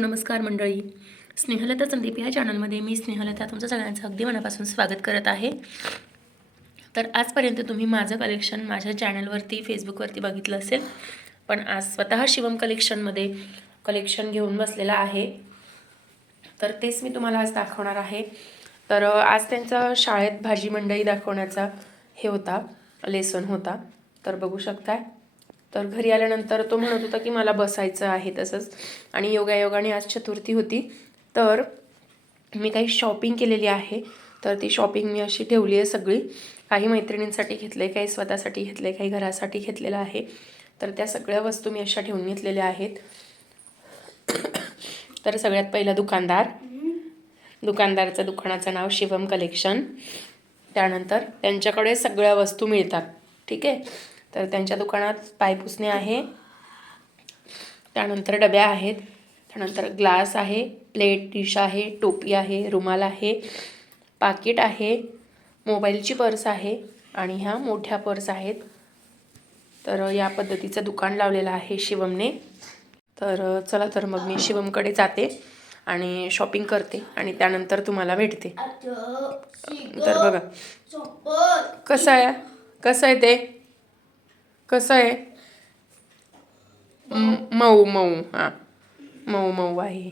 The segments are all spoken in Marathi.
नमस्कार मंडळी. स्नेहलता संदीप या चॅनलमध्ये मी स्नेहलता तुमचं सगळ्यांचं अगदी मनापासून स्वागत करत आहे. तर आजपर्यंत तुम्ही माझं कलेक्शन माझ्या चॅनलवरती फेसबुकवरती बघितलं असेल पण आज स्वतः शिवम कलेक्शनमध्ये कलेक्शन घेऊन बसलेलं आहे. तर तेच मी तुम्हाला आज दाखवणार आहे. तर आज त्यांचा शाळेत भाजी मंडई दाखवण्याचा हे होता लेसन होता. तर बघू शकताय. तर घरी आल्यानंतर तो म्हणत होता की मला बसायचं आहे तसंच. आणि योगायोगाने आज चतुर्थी होती. तर मी काही शॉपिंग केलेली आहे. तर ती शॉपिंग मी अशी ठेवली आहे सगळी. काही मैत्रिणींसाठी घेतलं आहे काही स्वतःसाठी घेतलं आहे काही घरासाठी घेतलेलं आहे. तर त्या सगळ्या वस्तू मी अशा ठेवून घेतलेल्या आहेत. तर सगळ्यात पहिला दुकानदार. दुकानदारचं दुकानाचं नाव शिवम कलेक्शन त्यानंतर त्यांच्याकडे सगळ्या वस्तू मिळतात. ठीक आहे? तर त्यांच्या दुकानात पायपुसणे आहे. त्यानंतर डब्या आहेत. त्यानंतर ग्लास आहे प्लेट डिश आहे टोपी आहे रुमाल आहे पाकिट आहे मोबाईलची पर्स आहे आणि ह्या मोठ्या पर्स आहेत. तर या पद्धतीचं दुकान लावलेलं आहे शिवमने. तर चला तर मग मी शिवमकडे जाते आणि शॉपिंग करते आणि त्यानंतर तुम्हाला भेटते. तर बघा. कसं आहे? कसं आहे ते? कसं आहे? मऊ मऊ हां. मऊ मऊ आहे.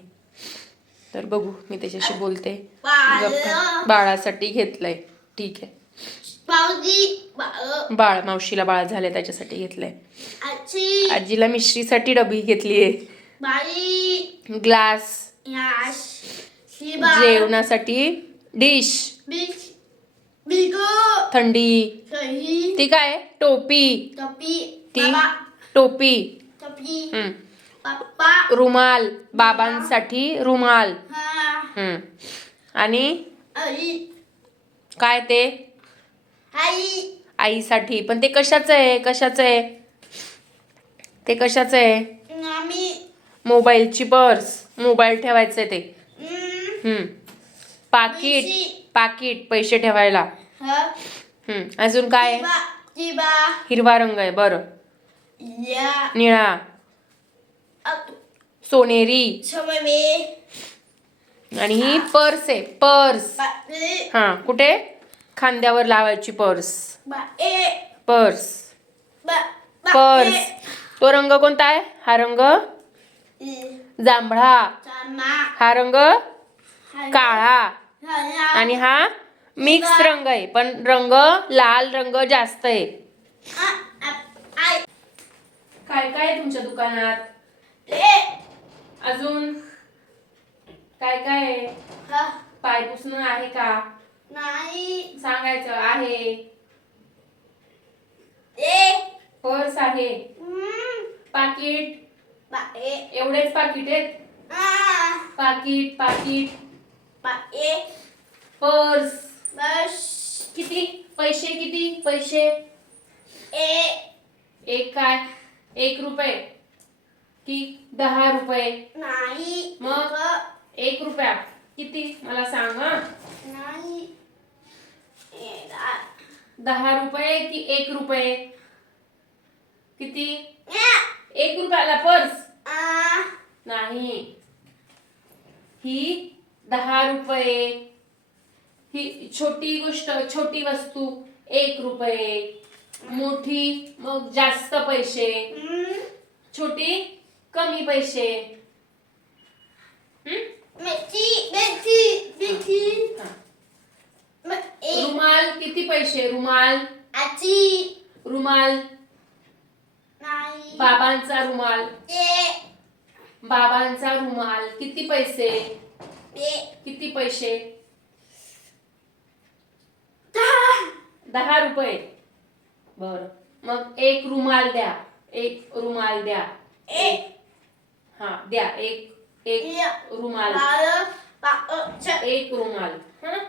तर बघू मी त्याच्याशी बोलते. बाळासाठी घेतलंय. ठीक आहे. बाळ मावशीला बाळ झाले त्याच्यासाठी घेतलंय. आजी. आजीला मिश्रीसाठी डबी घेतली आहे ग्लास. जेवणासाठी डिश. थंडी. सही. ती काय? टोपी. टपी. ती टोपी. टपी. हम्म. पप्पा. रुमाल. बाबांसाठी रुमाल. हा. हम्म. आणि? आई. काय ते? आई. आईसाठी. पण ते कशाचं आहे? कशाचं आहे? ते कशाचं आहे? मोबाईलची पर्स. मोबाईल ठेवायचं आहे ते. हम्म. पाकिट. पाकिट पैसे ठेवायला. हम्म. अजून काय? आहे? हिरवा रंग आहे बरं. निळा. सोनेरी. आणि ही पर्स आहे पर्स. हा कुठे? खांद्यावर लावायची पर्स. पर्स. पर्स. तो रंग कोणता आहे? हा रंग? जांभळा. हा रंग. काळा. आणि हा मिक्स रंग आहे पण रंग लाल रंग जास्त आहे. काय काय आहे तुमच्या दुकानात? अजून? काय काय आहे? हा. पाय पुसणं आहे का? नाही. सांगायचं आहे. पर्स आहे. पाकिट? एवढेच पाकिट आहेत? आ. पाकिट पाकिट. बाई पर्स. बस. किती? पैसे किती? पैसे. ए. एक काय? एक रुपये. की दहा रुपये. नाही मग? एक. रुपया. किती? मला सांग हं. नाही. ए दहा. रुपये की एक रुपये? किती? एक रुपयाला पर्स. नाही. ही दहा रुपये. ही छोटी गोष्ट छोटी वस्तू एक रुपये. मोठी मग जास्त पैसे. छोटी कमी पैसे. रुमाल किती पैसे? रुमाल. रुमाल. बाबांचा रुमाल. बाबांचा रुमाल. किती पैसे? किती पैसे? दहा. रुपये. बर. मग एक रुमाल द्या. एक रुमाल द्या. एक. हा द्या. एक एक रुमाल. एक रुमाल. हं?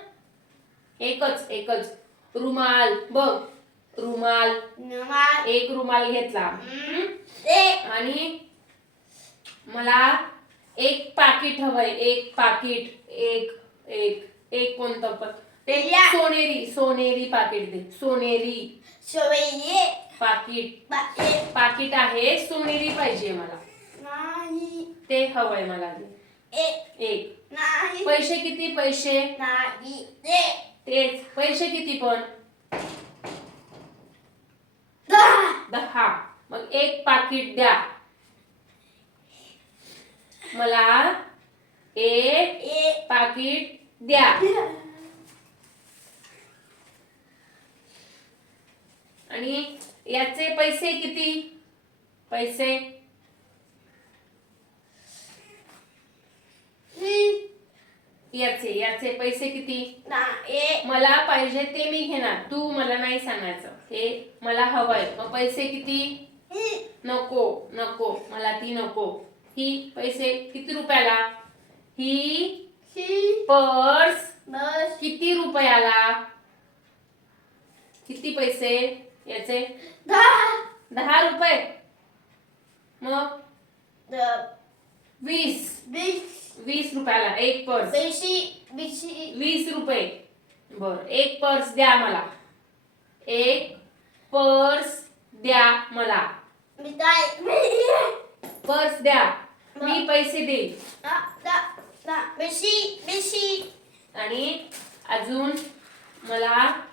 एकच एकच. रुमाल बघ. रुमाल. एक रुमाल घेतला. आणि मला एक पाकिट हवंय एक पाकिट एक एक एक कोणतं पण. ते या. सोनेरी सोनेरी पाकिट दे. सोनेरी. सोये पाकिट. पाकिट आहे सोनेरी पाहिजे मला. नाही. ते हवंय मला दे. एक एक. नाही. पैसे किती पैसे? नाही. तेच. पैसे किती पण? दहा. दहा. मग एक पाकिट द्या. मला एक पाकिट द्या. आणि याचे पैसे किती? पैसे? याचे याचे पैसे किती? मला पाहिजे ते मी घेणार. तू मला नाही सांगायचं. हे मला हवंय. मग पैसे किती? नको नको. मला ती नको. ही पैसे किती रुपयाला? ही ही पर्स बस किती रुपयाला? किती पैसे याचे? दहा. दहा रुपये. मग? द- वीस. वीस. वीस रुपयाला एक पर्स. बेशी बेशी वीस रुपये. बर एक पर्स द्या मला. एक पर्स द्या मला. मिठाई पर्स द्या. मी पैसे देईन दा दा दा बेशी बेशी आणि अजून मला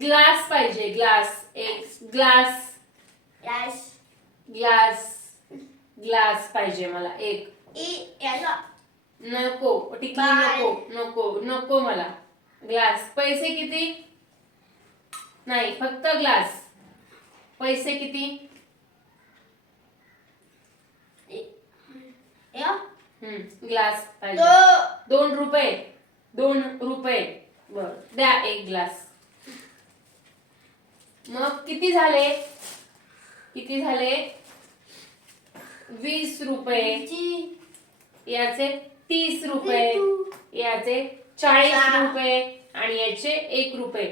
ग्लास पाहिजे ग्लास. एक ग्लास. ग्लास. ग्लास पाहिजे मला एक. याला. नको टिकली. नको नको नको मला. ग्लास. पैसे किती? नाही फक्त ग्लास. पैसे किती या हम्म ग्लास पाहिजे. दोन रुपये. दोन रुपये. बर द्या एक ग्लास मग किती झाले? किती झाले? वीस रुपये. याचे तीस रुपये. याचे चाळीस. रुपये आणि याचे एक रुपये.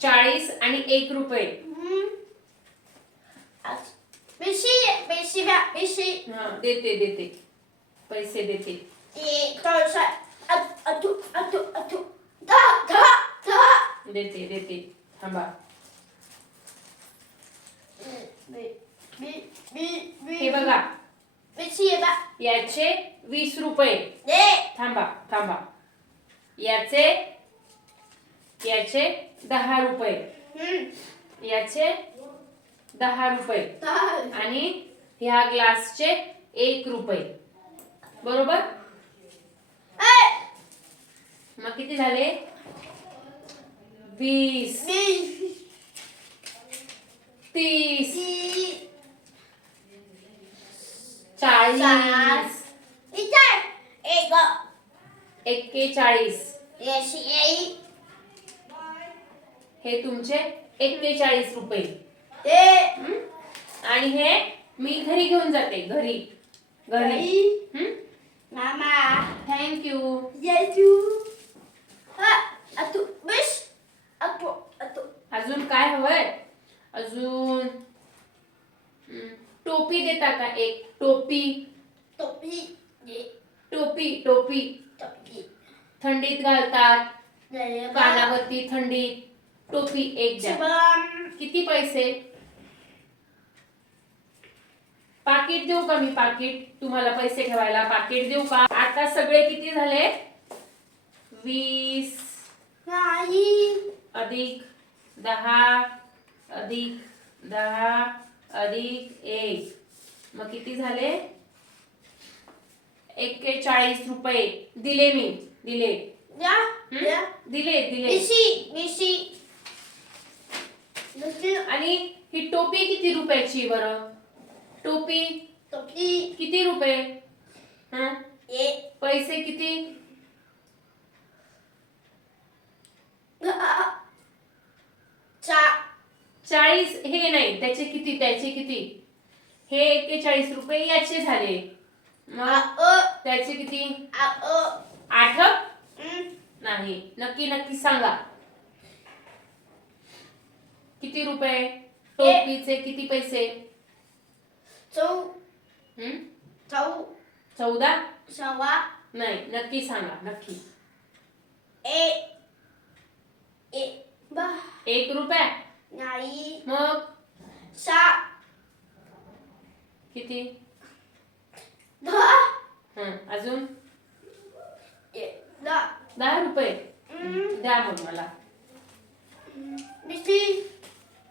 चाळीस आणि एक रुपये. बेशी बेशी बा बेशी हा देते देते. पैसे देते. अतु दा दा दा देते देते. थांबा. बी बी बी बी हे बघा. बेशी बा. याचे वीस रुपये. दे थांबा थांबा. याचे याचे दहा रुपये. हम्म. याचे दहा रुपये. आणि ह्या ग्लासचे एक रुपये. बरोबर? मग किती झाले? वीस. तीस. चाळीस. एक्केचाळीस. हे तुमचे एक्केचाळीस रुपये. हं? आणि हे मी घरी घेऊन जाते घरी. घरी. मामा. थँक्यू हा अजून काय हवंय? अजून टोपी देता का एक? टोपी. टोपी टोपी टोपी. थंडीत घालतात. कानावरती थंडीत. टोपी एक द्या. किती पैसे? पाकिट देऊ का मी पाकिट? तुम्हाला पैसे ठेवायला पाकिट देऊ का? आता सगळे किती झाले? वीस. अधिक दहा अधिक दहा अधिक एक. मग किती झाले? एक्केचाळीस रुपये. दिले मी. दिले. या? या दिले दिले. आणि ही टोपी किती रुपयाची बरं? टोपी? टोपी. किती रुपये? हं? ए पैसे किती? चा. चाळीस. हे नाही त्याचे किती? त्याचे किती? हे एक्केचाळीस रुपये याचे झाले. मग अ. त्याचे किती? आठ? नाही. नक्की नक्की सांगा. किती रुपये? टोपीचे किती पैसे? चौ हं? चौ चौदा? सवा नाही नक्की सांगा नक्की. ए ए बा. एक रुपया? नाही. मग? सा. किती? दहा. हं. अजून? ए, दहा. दहा रुपये. हम्म, द्या मग मला. वीसची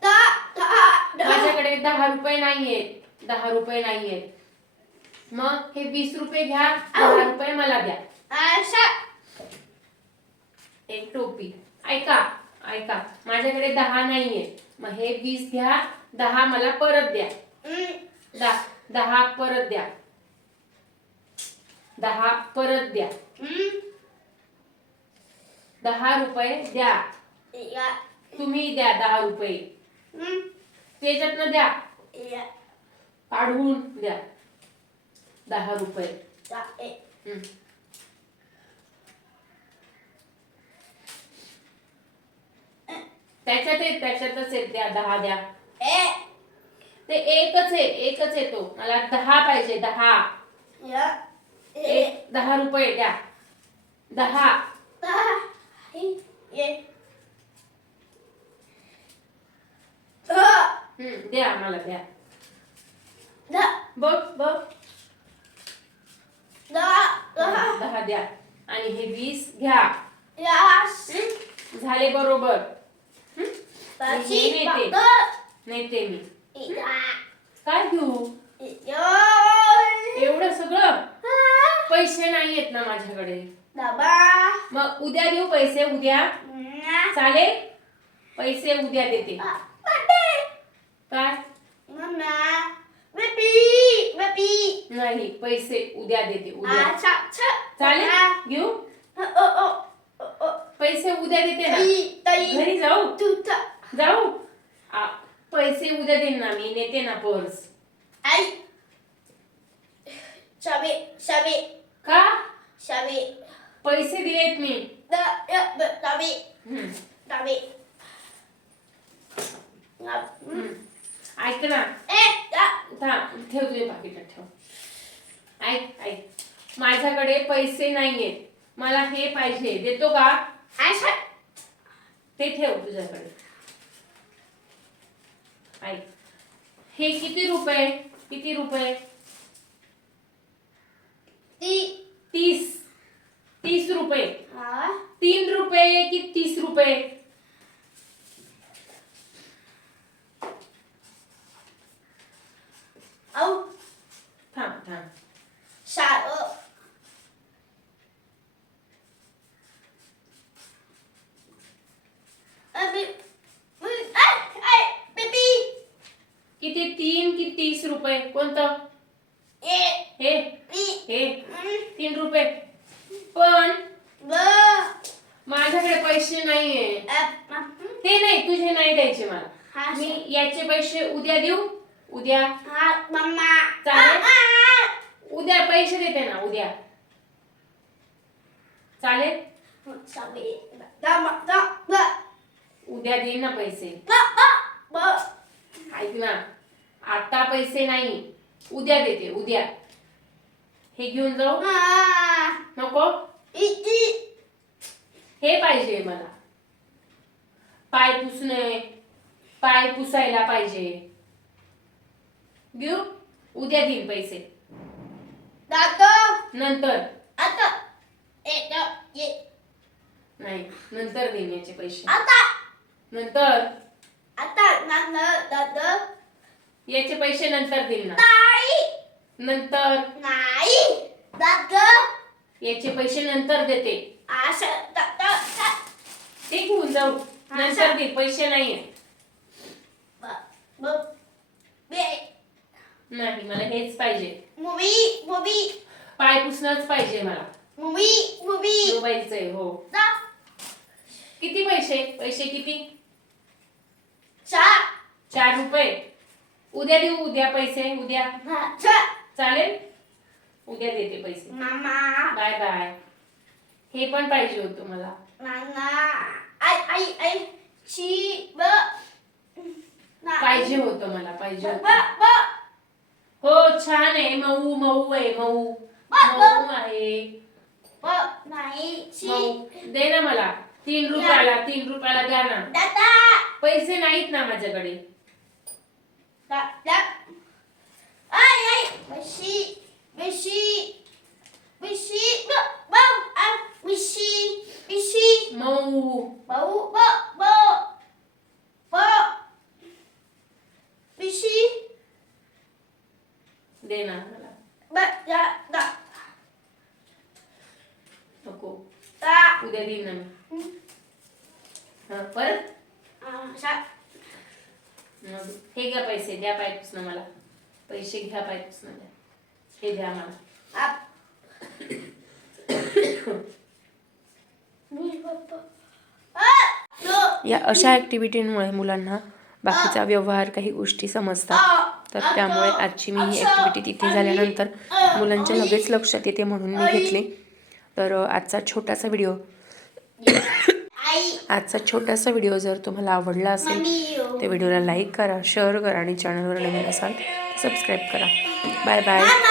दहा. दहा. दहा. माझ्याकडे दहा रुपये नाहीयेत. दहा रुपये नाहीयेत मग हे वीस रुपये घ्या दहा रुपये मला द्या. आशा. एक टोपी. ऐका ऐका. माझ्याकडे दहा नाहीये. मग हे वीस घ्या दहा मला परत द्या. दहा दहा परत द्या. दहा परत द्या. दहा रुपये द्या. तुम्ही द्या दहा रुपये. त्याच्यातनं द्या. काढून द्या. दहा रुपये. त्याच्यात आहे त्याच्यातच आहे. द्या दहा द्या. ए, ते एकच आहे एकच येतो मला दहा पाहिजे दहा. एक दहा रुपये द्या. दहा. द्या मला द्या. बघ बघ. दहा, द्या. आणि हे वीस घ्या? झाले बरोबर. नेते. मी. काय घेऊ या, एवढं सगळं? पैसे नाहीयेत ना माझ्याकडे. मग उद्या देऊ पैसे उद्या? चालेल? पैसे उद्या देते. काय? मम्मा, बेबी, बेबी, नाही पैसे उद्या देते उद्या. आचा, चा, चालेल? घेऊ? ओ, ओ, ओ, पैसे उद्या देते ना. ताई, ताई, घरी जाऊ? तुझा, जाऊ? आ, पैसे उद्या देईन ना मी नेते ना पर्स. आई, शाबे, शाबे, का? शाबे, पैसे दिलेत मी. शाबे, शाबे. ऐक ना. ठेव तुझ्या पाकिटात ठेव. ऐक ऐक. माझ्याकडे पैसे नाहीयेत. मला हे पाहिजे. देतो का? ते ठेव तुझ्याकडे. ऐक. हे किती रुपये? किती रुपये? तीस. तीस रुपये. हा, तीन रुपये की तीस रुपये औ, थांब थांब शा, अ, अबे, उ, आ, आय, बेबी, किती तीन की तीस रुपये कोणतं ए, हे बी, हे हम्म, तीन रुपये. पण ब, माझ्याकडे पैसे नाहीये. ते नाही तुझे नाही द्यायचे मला. हा, मी याचे पैसे उद्या देऊ? उद्या. हा, चालेल. उद्या पैसे देते ना उद्या. चालेल? दा, ब, उद्या देईन ना पैसे. ऐक ना आता पैसे नाही. उद्या देते उद्या. हे घेऊन जाऊ. नको. हे पाहिजे मला. पाय पुसणे. पाय पुसायला पाहिजे. घेऊ? उद्या देईन पैसे. दातो, नंतर. आता, नाही नंतर देईन याचे पैसे. आता, नंतर. आता, याचे पैसे नंतर देईन ना. नंतर? नाही, द, द, याचे पैसे नंतर देते. ते घेऊन जाऊ. नंतर दे पैसे बे, नाही मला हेच पाहिजे. मूवी, मूवी, पाय पुसणंच पाहिजे मला. मूवी, मूवी, मोबाईलचं आहे हो. किती पैसे? पैसे किती? चा, चार रुपये. उद्या देऊ उद्या पैसे उद्या. हा, चालेल? उद्या देते पैसे. मामा, बाय बाय. हे पण पाहिजे होतं मला. नाना, आई, आई, आई, ची, ब, ना, पाहिजे होतं मला पाहिजे ब, होतं. ब, हो छान आहे. मऊ मऊ आहे मऊ. मऊ आहे. ब, नाही, दे ना मला. तीन रुपयाला तीन रुपयाला द्या ना. दादा, पैसे नाहीत ना माझ्याकडे. दा, दा, आई, आई, Besi, besi, besi, bau, besi, besi. Mau. Bau, bau, bau, bau. Besi. Dena. Ba, ya, tak. Aku. Tak. Udah dina. Hmm. ah परत अशा हे घ्या dia द्या पाहिजे मला पैसे dia पाहिजे हे द्या मला. आप. आ, नो. या अशा ॲक्टिव्हिटींमुळे मुलांना बाकीचा व्यवहार काही गोष्टी समजतात. तर त्यामुळे आजची मी ही ॲक्टिव्हिटी तिथे झाल्यानंतर मुलांच्या लगेच लक्षात येते म्हणून मी घेतली. तर आजचा छोटासा व्हिडिओ आजचा छोटासा व्हिडिओ जर तुम्हाला आवडला असेल तर व्हिडिओला लाईक करा शेअर करा आणि चॅनलवर नवीन असाल तर सबस्क्राईब करा बाय बाय